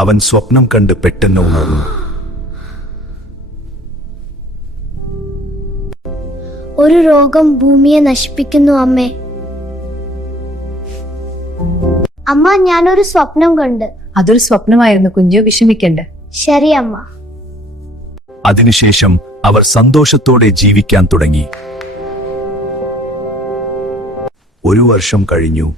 അവൻ സ്വപ്നം കണ്ട് പെട്ടെന്ന് ഉണർന്നു. ഒരു രോഗം ഭൂമിയെ നശിപ്പിക്കുന്നു അമ്മേ. അമ്മ, ഞാനൊരു സ്വപ്നം കണ്ട്. അതൊരു സ്വപ്നമായിരുന്നു കുഞ്ഞു, വിഷമിക്കണ്ട. ശരി അമ്മ. അതിനുശേഷം അവർ സന്തോഷത്തോടെ ജീവിക്കാൻ തുടങ്ങി. ഒരു വർഷം കഴിഞ്ഞു.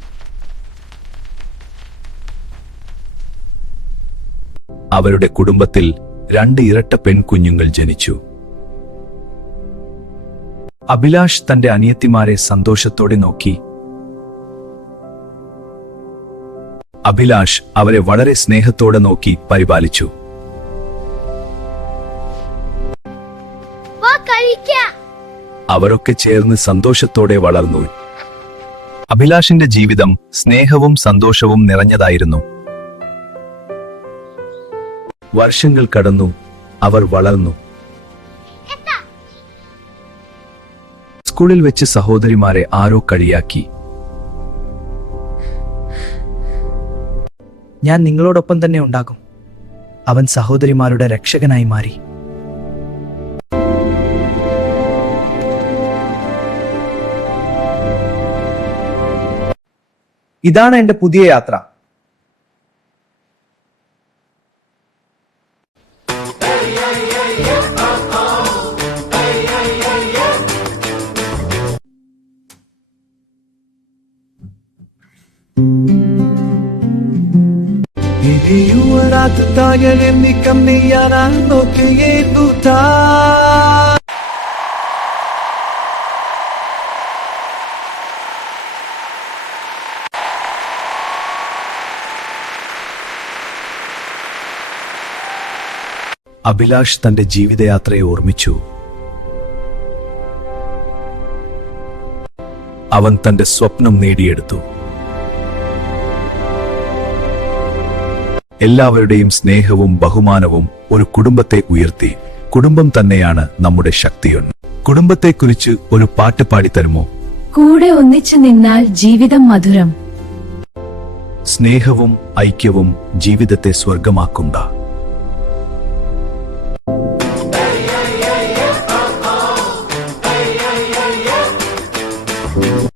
അവരുടെ കുടുംബത്തിൽ 2 ഇരട്ട പെൺകുഞ്ഞുങ്ങൾ ജനിച്ചു. അഭിലാഷ് തന്റെ അനിയത്തിമാരെ സന്തോഷത്തോടെ നോക്കി. അഭിലാഷ് അവരെ വളരെ സ്നേഹത്തോടെ നോക്കി പരിപാലിച്ചു. അവരൊക്കെ ചേർന്ന് സന്തോഷത്തോടെ വളർന്നു. അഭിലാഷിന്റെ ജീവിതം സ്നേഹവും സന്തോഷവും നിറഞ്ഞതായിരുന്നു. വർഷങ്ങൾ കടന്നു. അവർ വളർന്നു. സ്കൂളിൽ വെച്ച് സഹോദരിമാരെ ആരോ കളിയാക്കി. ഞാൻ നിങ്ങളോടൊപ്പം തന്നെ ഉണ്ടാകും. അവൻ സഹോദരിമാരുടെ രക്ഷകനായി മാറി. ഇതാണ് എന്റെ പുതിയ യാത്ര. അഭിലാഷ് തന്റെ ജീവിതയാത്രയെ ഓർമ്മിച്ചു. അവൻ തന്റെ സ്വപ്നം നേടിയെടുത്തു. എല്ലാവരുടെയും സ്നേഹവും ബഹുമാനവും ഒരു കുടുംബത്തെ ഉയർത്തി. കുടുംബം തന്നെയാണ് നമ്മുടെ ശക്തിയൊന്ന്. കുടുംബത്തെക്കുറിച്ച് ഒരു പാട്ട് പാടിത്തരുമോ? കൂടെ ഒന്നിച്ചു നിന്നാൽ ജീവിതം മധുരം. സ്നേഹവും ഐക്യവും ജീവിതത്തെ സ്വർഗമാക്കുന്ന